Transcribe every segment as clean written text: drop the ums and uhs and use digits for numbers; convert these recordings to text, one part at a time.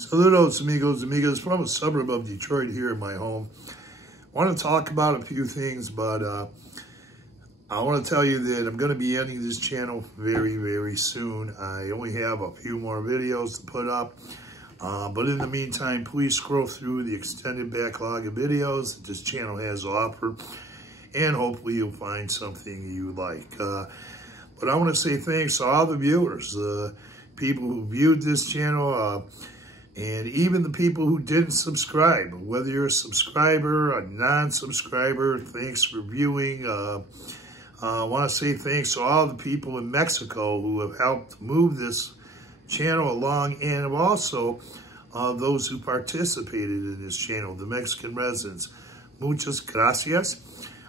Saludos, amigos, amigas, from a suburb of Detroit here in my home. I want to talk about a few things, but I want to tell you that I'm going to be ending this channel very, very soon. I only have a few more videos to put up, but in the meantime, please scroll through the extended backlog of videos that this channel has to offer, and hopefully you'll find something you like. But I want to say thanks to all the viewers, people who viewed this channel, and even the people who didn't subscribe. Whether you're a subscriber, a non-subscriber, thanks for viewing. I want to say thanks to all the people in Mexico who have helped move this channel along, and also those who participated in this channel, the Mexican residents. Muchas gracias.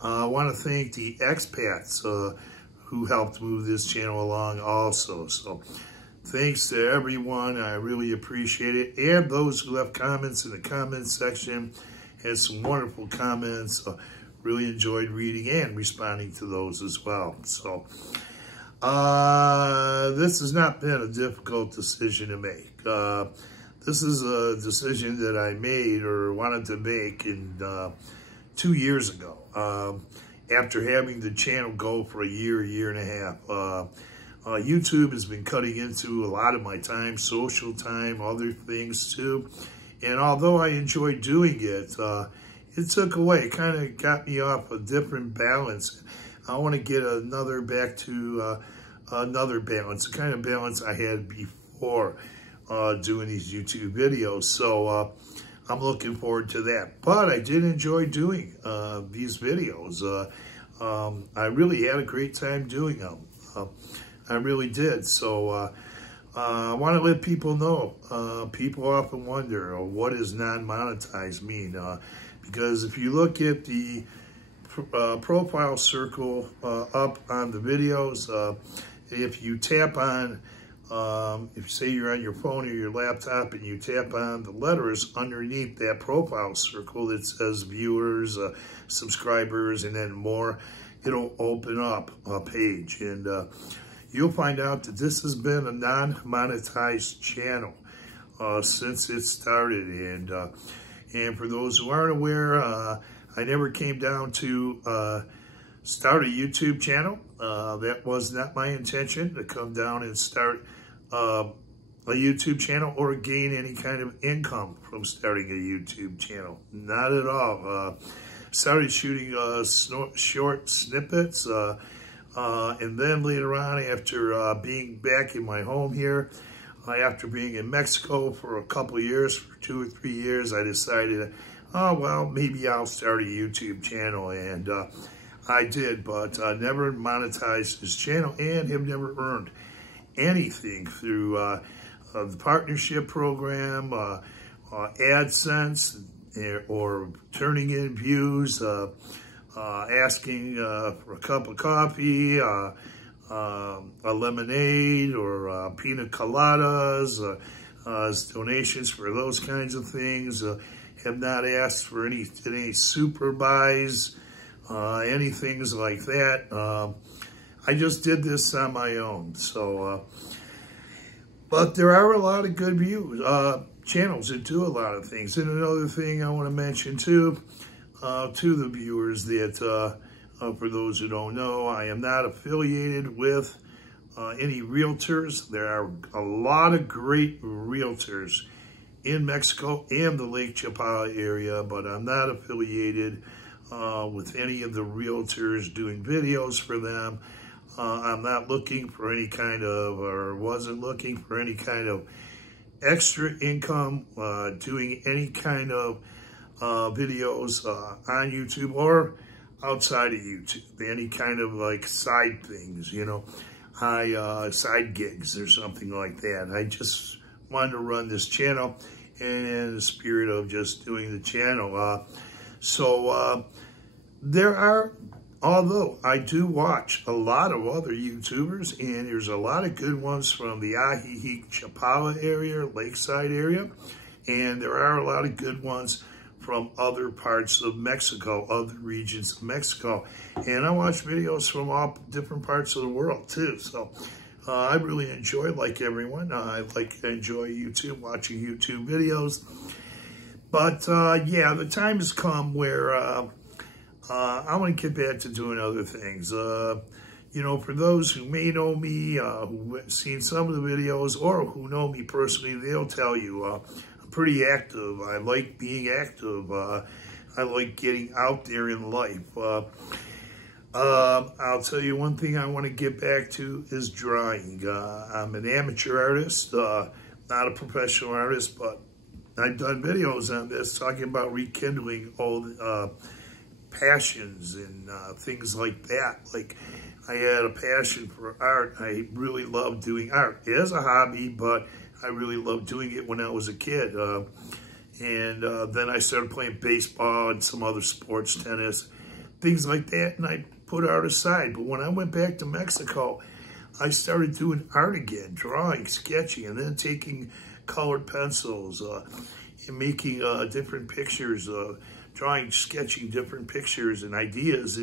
I want to thank the expats who helped move this channel along also. So thanks to everyone. I really appreciate it. And those who left comments in the comments section, had some wonderful comments. Really enjoyed reading and responding to those as well. So this has not been a difficult decision to make. This is a decision that I made or wanted to make in 2 years ago. After having the channel go for a year and a half. YouTube has been cutting into a lot of my time, social time, other things too. And although I enjoyed doing it, it took away, kind of got me off a different balance. I want to get back to another balance, the kind of balance I had before doing these YouTube videos. So I'm looking forward to that. But I did enjoy doing these videos. I really had a great time doing them. I really did. So I want to let people know. People often wonder, what does non-monetized mean? Because if you look at the profile circle up on the videos, if you tap on, if say you're on your phone or your laptop and you tap on the letters underneath that profile circle that says viewers, subscribers, and then more, it'll open up a page. And you'll find out that this has been a non-monetized channel since it started. And for those who aren't aware, I never came down to start a YouTube channel. That was not my intention, to come down and start a YouTube channel or gain any kind of income from starting a YouTube channel. Not at all. Started shooting short snippets. And then later on, after being back in my home here, after being in Mexico for a couple of years, for 2 or 3 years, I decided, oh, well, maybe I'll start a YouTube channel. And I did, but never monetized this channel and have never earned anything through the partnership program, AdSense, or turning in views, asking for a cup of coffee, a lemonade, or pina coladas, as donations for those kinds of things. Have not asked for any super buys, any things like that. I just did this on my own. So, but there are a lot of good channels that do a lot of things. And another thing I want to mention too, to the viewers, that for those who don't know, I am not affiliated with any realtors. There are a lot of great realtors in Mexico and the Lake Chapala area, but I'm not affiliated with any of the realtors doing videos for them. I'm not looking for any kind of, or wasn't looking for any kind of extra income doing any kind of videos on YouTube or outside of YouTube, any kind of like side things, you know, side gigs or something like that. I just wanted to run this channel in the spirit of just doing the channel. So there are, although I do watch a lot of other YouTubers, and there's a lot of good ones from the Ajijic Chapala area, Lakeside area, and there are a lot of good ones from other parts of Mexico, other regions of Mexico. And I watch videos from all different parts of the world too. So I really enjoy, like everyone, I enjoy YouTube, watching YouTube videos. But yeah, the time has come where I want to get back to doing other things. You know, for those who may know me, who've seen some of the videos, or who know me personally, they'll tell you I'm pretty active. I like being active. I like getting out there in life. I'll tell you one thing I want to get back to is drawing. I'm an amateur artist, not a professional artist, but I've done videos on this talking about rekindling old passions and things like that. Like, I had a passion for art. I really loved doing art as a hobby, but I really loved doing it when I was a kid. Then I started playing baseball and some other sports, tennis, things like that, and I put art aside. But when I went back to Mexico, I started doing art again, drawing, sketching, and then taking colored pencils and making different pictures, drawing, sketching different pictures and ideas,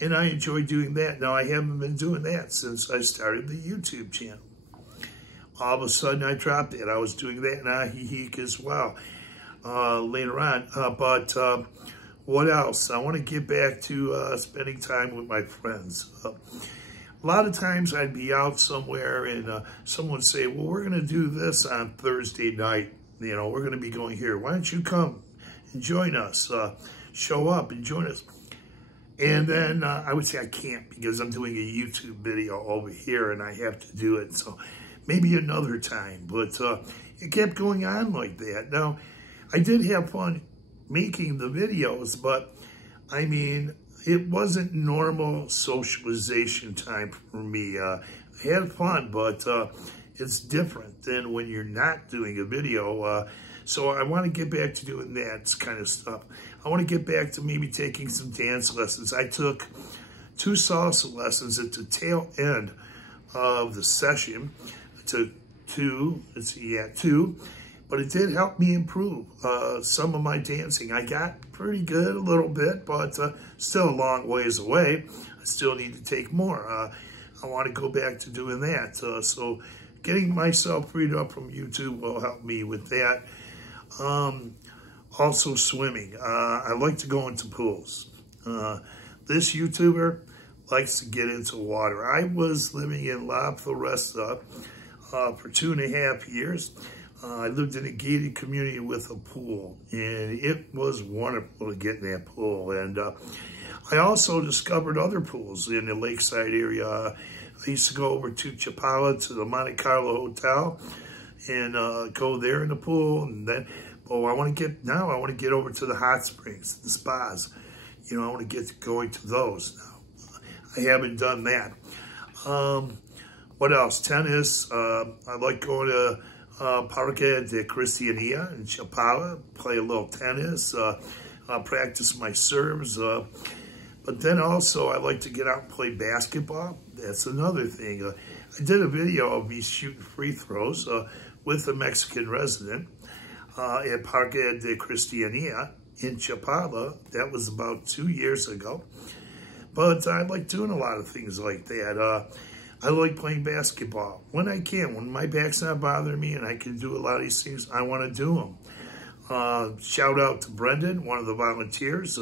and I enjoy doing that. Now, I haven't been doing that since I started the YouTube channel. All of a sudden, I dropped it. I was doing that in Ajijic as well later on. But what else? I want to get back to spending time with my friends. A lot of times I'd be out somewhere and someone would say, well, we're going to do this on Thursday night. You know, we're going to be going here. Why don't you come and join us? Show up and join us. And then I would say I can't because I'm doing a YouTube video over here and I have to do it. So maybe another time. But it kept going on like that. Now, I did have fun making the videos, but I mean, it wasn't normal socialization time for me. I had fun, but it's different than when you're not doing a video. So I want to get back to doing that kind of stuff. I want to get back to maybe taking some dance lessons. I took 2 salsa lessons at the tail end of the session. I took 2, but it did help me improve some of my dancing. I got pretty good a little bit, but still a long ways away. I still need to take more. I want to go back to doing that. So getting myself freed up from YouTube will help me with that. Also swimming. I like to go into pools. This YouTuber likes to get into water. I was living in La Floresta for 2.5 years. I lived in a gated community with a pool, and it was wonderful to get in that pool. And I also discovered other pools in the lakeside area. I used to go over to Chapala, to the Monte Carlo Hotel, and go there in the pool. And then, I want to get over to the hot springs, the spas. You know, I want to get to going to those now. I haven't done that. What else? Tennis. I like going to Parque de Cristiania in Chapala, play a little tennis, practice my serves. But then also I like to get out and play basketball. That's another thing. I did a video of me shooting free throws with a Mexican resident at Parque de Cristiania in Chapala. That was about 2 years ago. But I like doing a lot of things like that. I like playing basketball when I can. When my back's not bothering me and I can do a lot of these things, I want to do them. Shout out to Brendan, one of the volunteers.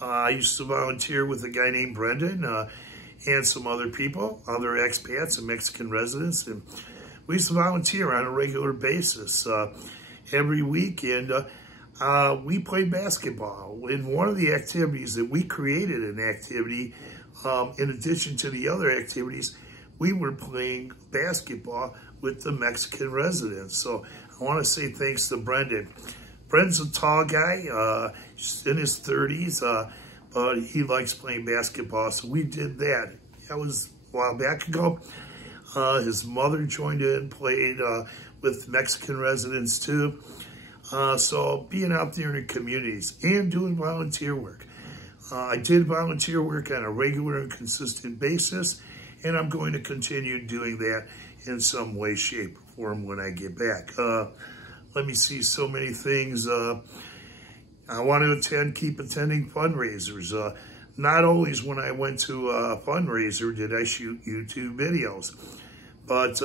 I used to volunteer with a guy named Brendan and some other people, other expats and Mexican residents. And we used to volunteer on a regular basis every week. And we played basketball. And one of the activities that we created an activity, in addition to the other activities, we were playing basketball with the Mexican residents. So I want to say thanks to Brendan. Brendan's a tall guy, he's in his 30s, but he likes playing basketball. So we did that. That was a while back ago. His mother joined in, played with Mexican residents too. So being out there in the communities and doing volunteer work. I did volunteer work on a regular and consistent basis, and I'm going to continue doing that in some way, shape, or form when I get back. Let me see, so many things. I want to keep attending fundraisers. Not always when I went to a fundraiser did I shoot YouTube videos. But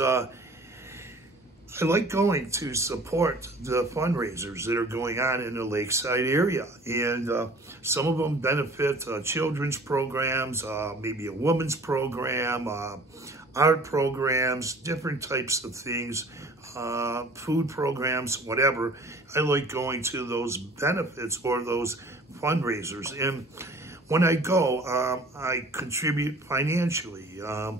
I like going to support the fundraisers that are going on in the Lakeside area. And some of them benefit children's programs, maybe a women's program, art programs, different types of things, food programs, whatever. I like going to those benefits or those fundraisers. And when I go, I contribute financially. I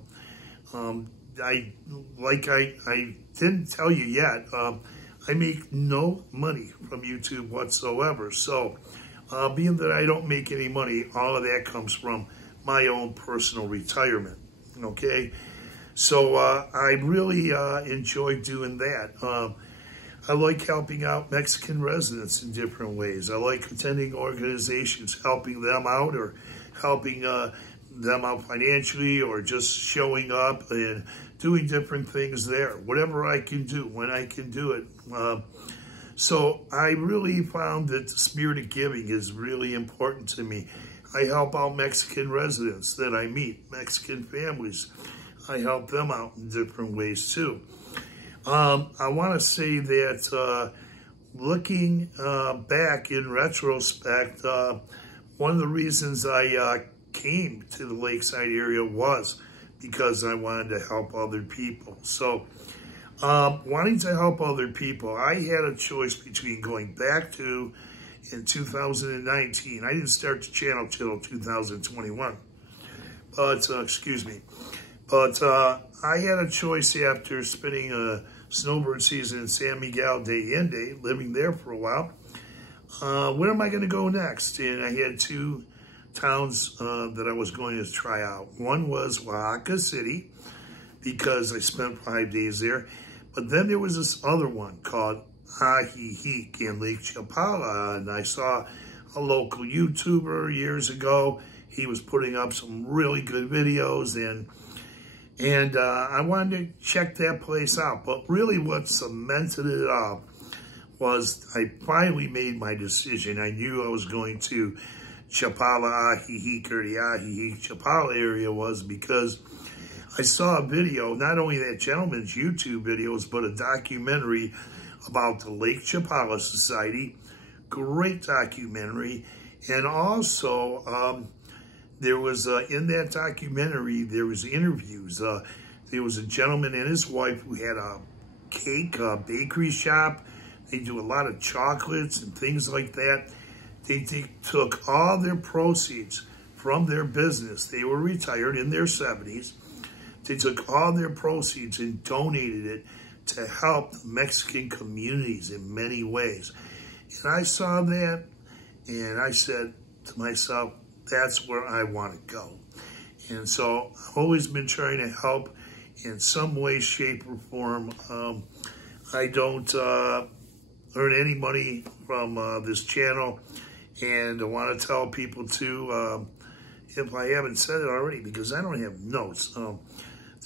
didn't tell you yet, I make no money from YouTube whatsoever. So being that I don't make any money, all of that comes from my own personal retirement, okay? So I really enjoy doing that. I like helping out Mexican residents in different ways. I like attending organizations, helping them out, or helping them out financially, or just showing up and doing different things there. Whatever I can do, when I can do it. So I really found that the spirit of giving is really important to me. I help out Mexican residents that I meet, Mexican families. I help them out in different ways too. I want to say that looking back in retrospect, one of the reasons I came to the Lakeside area was because I wanted to help other people. So wanting to help other people, I had a choice between going back to in 2019. I didn't start the channel till 2021, but excuse me. But I had a choice after spending a snowbird season in San Miguel de Allende, living there for a while. Where am I going to go next? And I had two towns that I was going to try out. One was Oaxaca City, because I spent 5 days there. But then there was this other one called Ajijic in Lake Chapala, and I saw a local YouTuber years ago. He was putting up some really good videos, and I wanted to check that place out. But really what cemented it up was I finally made my decision. I knew I was going to Chapala, Ajijic, or the Ajijic Chapala area was because I saw a video, not only that gentleman's YouTube videos, but a documentary about the Lake Chapala Society. Great documentary. And also, there was, in that documentary, there was interviews. There was a gentleman and his wife who had a cake bakery shop. They do a lot of chocolates and things like that. They took all their proceeds from their business. They were retired in their 70s. They took all their proceeds and donated it to help the Mexican communities in many ways. And I saw that, and I said to myself, that's where I want to go. And so I've always been trying to help in some way, shape, or form. I don't earn any money from this channel. And I want to tell people too, if I haven't said it already, because I don't have notes,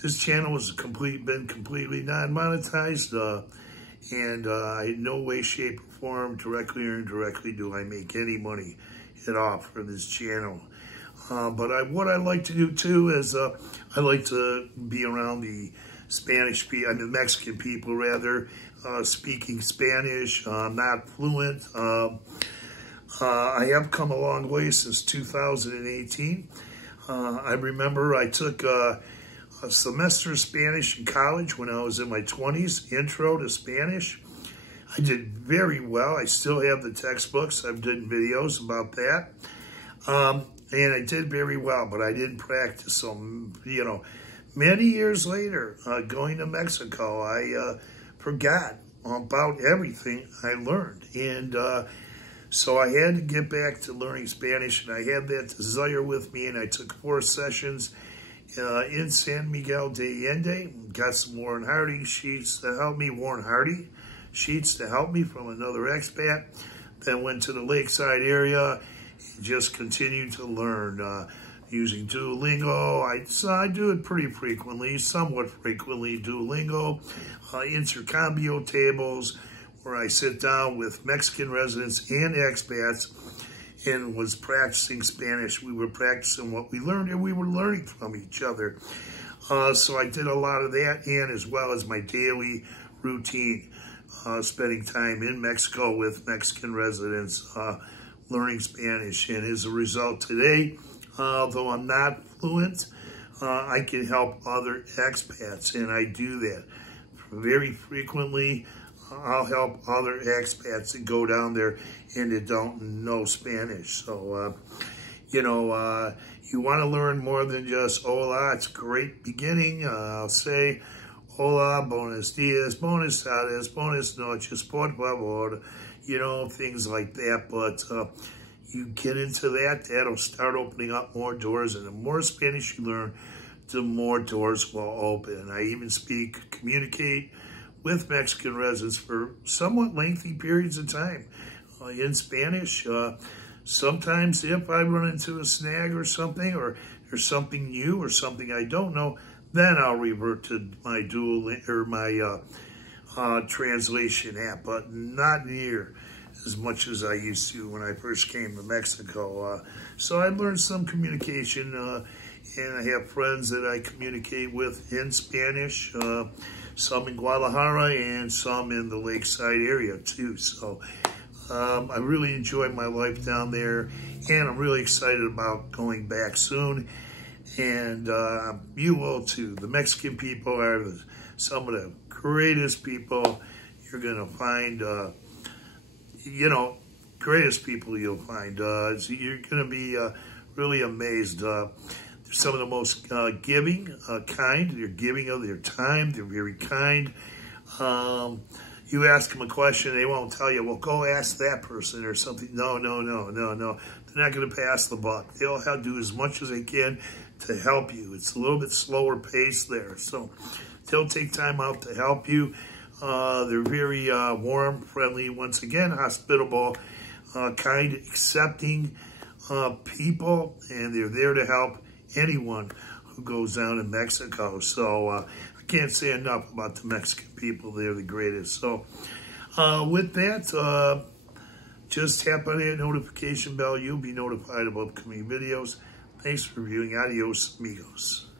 this channel has been completely non-monetized, and in no way, shape, or form, directly or indirectly, do I make any money at all for this channel. But what I like to do too is I like to be around the Spanish people, I mean Mexican people rather, speaking Spanish. I'm not fluent. I have come a long way since 2018. I remember I took a semester of Spanish in college when I was in my 20s, intro to Spanish. I did very well. I still have the textbooks. I've done videos about that. And I did very well, but I didn't practice. So, you know, many years later, going to Mexico, I forgot about everything I learned. And so I had to get back to learning Spanish, and I had that desire with me, and I took 4 sessions in San Miguel de Allende. Got some Warren Hardy sheets to help me, sheets to help me from another expat. Then went to the Lakeside area and just continued to learn using Duolingo. I do it pretty frequently, somewhat frequently, Duolingo, intercambio tables, where I sit down with Mexican residents and expats and was practicing Spanish. We were practicing what we learned, and we were learning from each other. So I did a lot of that, and as well as my daily routine, spending time in Mexico with Mexican residents, learning Spanish. And as a result today, though I'm not fluent, I can help other expats, and I do that very frequently. I'll help other expats that go down there and that don't know Spanish. So, you want to learn more than just hola. It's a great beginning. I'll say hola, buenos dias, buenas tardes, buenas noches, por favor, things like that. But you get into that, that'll start opening up more doors. And the more Spanish you learn, the more doors will open. And I even communicate with Mexican residents for somewhat lengthy periods of time in Spanish. Sometimes if I run into a snag or something, or there's something new or something I don't know, then I'll revert to my Duolingo or my translation app, but not near as much as I used to when I first came to Mexico. So I learned some communication, and I have friends that I communicate with in Spanish, some in Guadalajara and some in the Lakeside area too. So I really enjoy my life down there, and I'm really excited about going back soon. And you will too. The Mexican people are some of the greatest people you're going to find, greatest people you'll find. So you're going to be really amazed. They're some of the most giving, kind. They're giving of their time. They're very kind. You ask them a question, they won't tell you, well, go ask that person or something. No. They're not going to pass the buck. They'll have to do as much as they can to help you. It's a little bit slower pace there. So they'll take time out to help you. They're very warm, friendly, once again, hospitable, kind, accepting people, and they're there to help anyone who goes down in Mexico. So I can't say enough about the Mexican people. They're the greatest. So with that, just tap on that notification bell. You'll be notified of upcoming videos. Thanks for viewing. Adios, amigos.